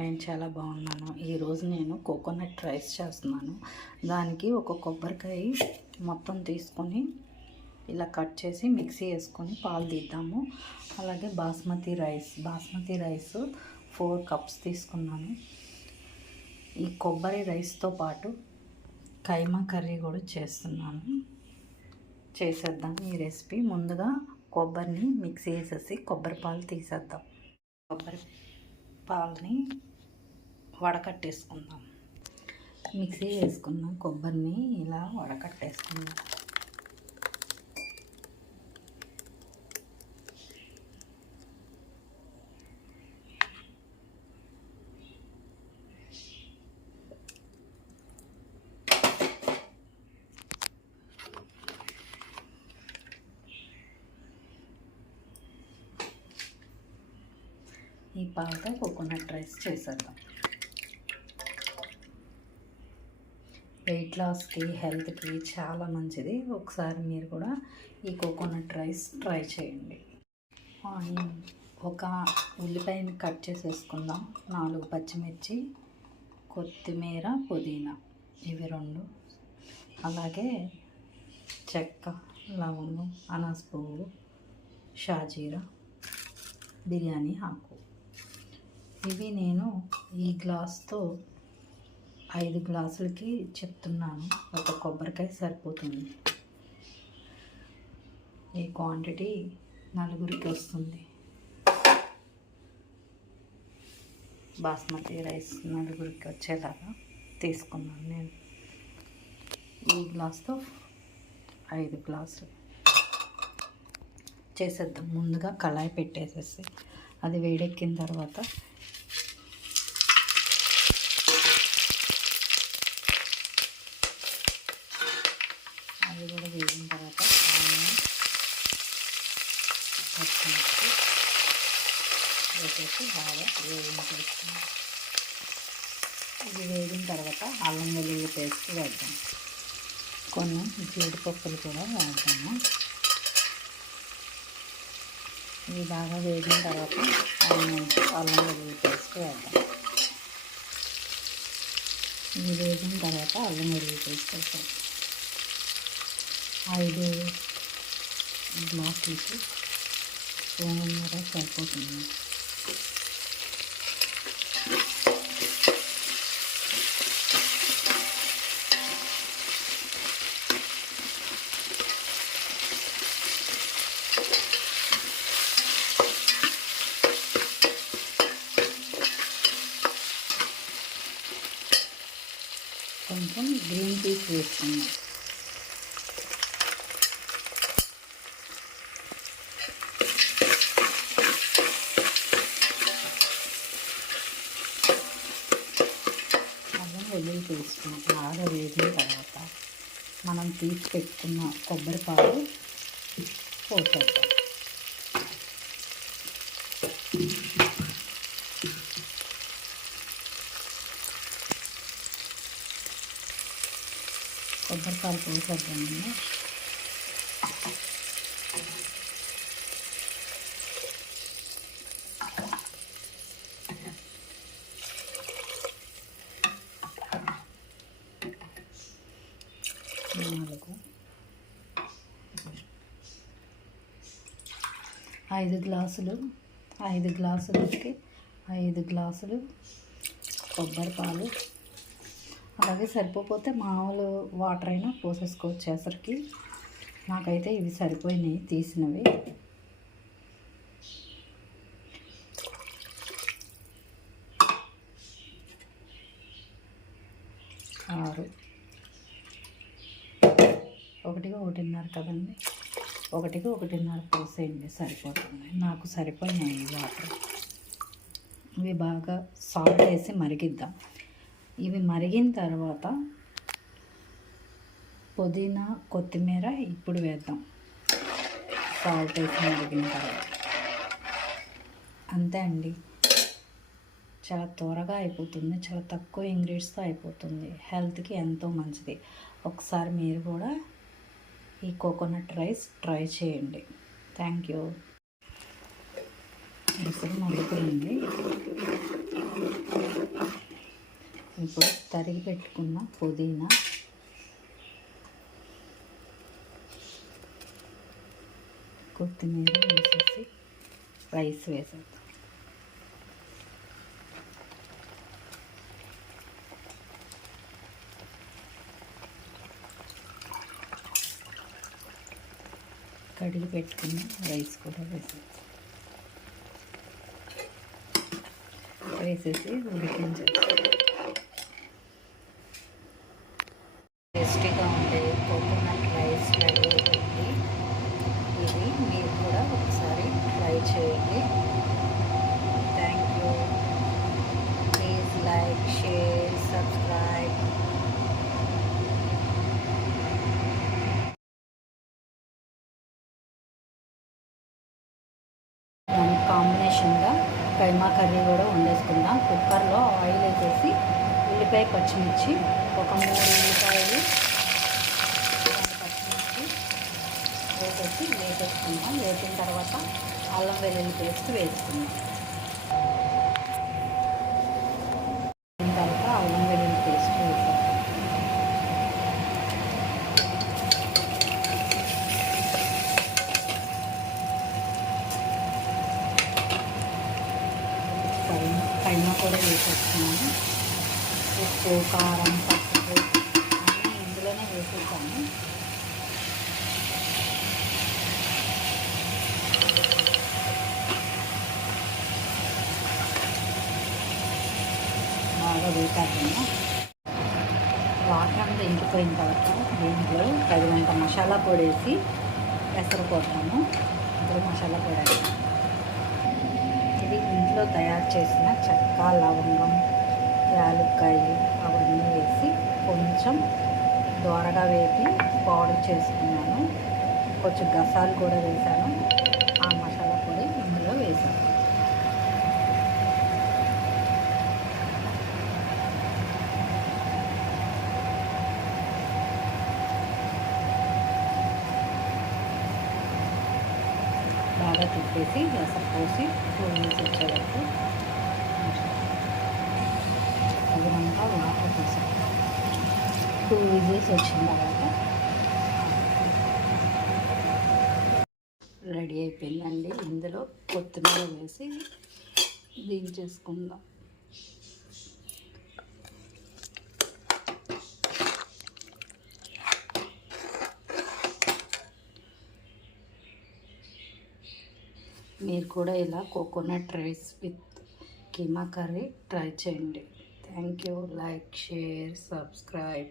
నేను చాలా బాగున్నాను. ఈరోజు నేను కోకోనట్ రైస్ చేస్తున్నాను. దానికి ఒక కొబ్బరికాయ మొత్తం తీసుకొని ఇలా కట్ చేసి మిక్సీ వేసుకొని పాలు తీద్దాము. అలాగే బాస్మతి రైస్ 4 కప్స్ తీసుకున్నాను. ఈ కొబ్బరి రైస్తో పాటు కైమా కర్రీ కూడా చేసేద్దాం ఈ రెసిపీ. ముందుగా కొబ్బరిని మిక్సీ వేసేసి కొబ్బరి పాలు తీసేద్దాం. కొబ్బరి పాలని వడకట్టేసుకుందాం. మిక్సీ వేసుకున్నాం కొబ్బరిని ఇలా వడకట్టేసుకుందాం. ఈ పాలతో కోకోనట్ రైస్ చేసేద్దాం. వెయిట్ లాస్కి, హెల్త్కి చాలా మంచిది. ఒకసారి మీరు కూడా ఈ కోకోనట్ రైస్ ట్రై చేయండి. ఒక ఉల్లిపాయని కట్ చేసేసుకుందాం. 4 పచ్చిమిర్చి, కొత్తిమీర, పుదీనా ఇవి 2, అలాగే చెక్క, లవంగం, అనాస పువ్వు, షాజీరా, బిర్యానీ ఆకు. ఇవి నేను ఈ గ్లాస్తో 5 గ్లాసులకి చెప్తున్నాను. ఒక కొబ్బరికాయ సరిపోతుంది. ఈ క్వాంటిటీ 4కి వస్తుంది. బాస్మతి రైస్ 4కి వచ్చేలాగా తీసుకున్నాను నేను. ఈ గ్లాస్తో 5 గ్లాసులు చేసేద్దాం. ముందుగా కళాయి పెట్టేసేసి అది వేడెక్కిన తర్వాత అది కూడా వేగిన తర్వాత వేసేసి బాగా వేయించేస్తున్నాం. ఇది వేగిన తర్వాత అల్లం వెల్లుల్లి పేస్ట్ వేద్దాం. కొన్ని జీడిపప్పులు కూడా వేద్దాము. ఇవి బాగా వేగిన తర్వాత అల్లం వెల్లుల్లి పేస్ట్ వేద్దాం. ఇవి వేగిన తర్వాత అల్లం వెల్లుల్లి పేస్ట్ వేద్దాం. 5 గ్లాసులకి స్పూన్నర సరిపోతుంది. కొంచెం గ్రీన్ పీస్ వేసుకున్నాం. అల్లం వెల్లుల్లి పేస్ట్ బాగా వేగిన తర్వాత మనం తీసి పెట్టుకున్న కొబ్బరి పాలు పోసేద్దాం. కొబ్బరిపాలు పోసేద్దామండి. ఐదు గ్లాసులకి 5 గ్లాసులు కొబ్బరి పాలు. అలాగే సరిపోతే మామూలు వాటర్ అయినా పోసేసుకోవచ్చు ఎసరికి. నాకైతే ఇవి సరిపోయినాయి తీసినవి. ఆరు 1కి 1.5 కదండి. 1కి 1.5 పోసేయండి సరిపోతుంది. నాకు సరిపోయినాయి వాటర్. ఇవి బాగా సాల్ట్ వేసి మరిగిద్దాం. ఇవి మరిగిన తర్వాత పుదీనా, కొత్తిమీర ఇప్పుడు వేద్దాం. సాల్ట్ వేసి మరిగిన తర్వాత అంతే అండి. చాలా త్వరగా అయిపోతుంది. చాలా తక్కువ ఇంగ్రీడియంట్స్తో అయిపోతుంది. హెల్త్కి ఎంతో మంచిది. ఒకసారి మీరు కూడా ఈ కోకోనట్ రైస్ ట్రై చేయండి. Thank you. మగ్గిపోయింది. ఇప్పుడు తరిగి పెట్టుకున్న పుదీనా, కొత్తిమీర వేసేసి రైస్ వేసేద్దాం. కడిగి పెట్టుకున్న రైస్ కూడా వేసేసి ఉడికించేస్తాం. టేస్టీగా ఉండే కోకోనట్ రైస్ రెడీ అయిపోయింది. ఇది మీరు కూడా ఒకసారి ట్రై చేయండి. Thank you. Please like, share, subscribe. దానికి కాంబినేషన్గా కైమా కర్రీ కూడా వండేసుకుందాం. కుక్కర్లో ఆయిల్ వేసేసి ఉల్లిపాయ, పచ్చిమిర్చి, ఒక 3 ఉల్లిపాయలు, 2 పచ్చిమిర్చి వేసేసి వేసేసుకుందాం. వేసిన తర్వాత అల్లం వెల్లుల్లి పేస్ట్ వేసుకుందాం. వేసిన తర్వాత అల్లం వెల్లుల్లి పేస్ట్ వేసేస్తాం. కైమా కూడా వేసేస్తున్నాను. ఉప్పు, కారం, పసుపు అన్నీ ఇందులోనే వేసేసాను. బాగా వేసేద్దాము. వాటర్ అంతా ఇంకిపోయిన తర్వాత దీంట్లో తగినంత మసాలా పొడి వేసి ఎసరు కొడతాము. ఇందులో మసాలా పొడి వేస్తాము. ఇది ఇంట్లో తయారు చేసిన చెక్క, లవంగం, యాలక్కాయ అవన్నీ వేసి కొంచెం దోరగా వేపి పౌడర్ చేసుకున్నాను. కొంచెం గసాలు కూడా వేసాను. ఆ మసాలా పొడి ఇందులో వేసాను. బాగా తిప్పేసి రసం పోసి 2 విజిల్స్ వచ్చే వరకు తగినంత వాటర్ పోసి 2 విజిల్స్ వచ్చిన తర్వాత రెడీ అయిపోయిందండి. ఇందులో కొత్తిమీర వేసి దించేసుకుందాం. మీరు కూడా ఇలా coconut rice with keema curry try చేయండి. Thank you. Like, share, subscribe.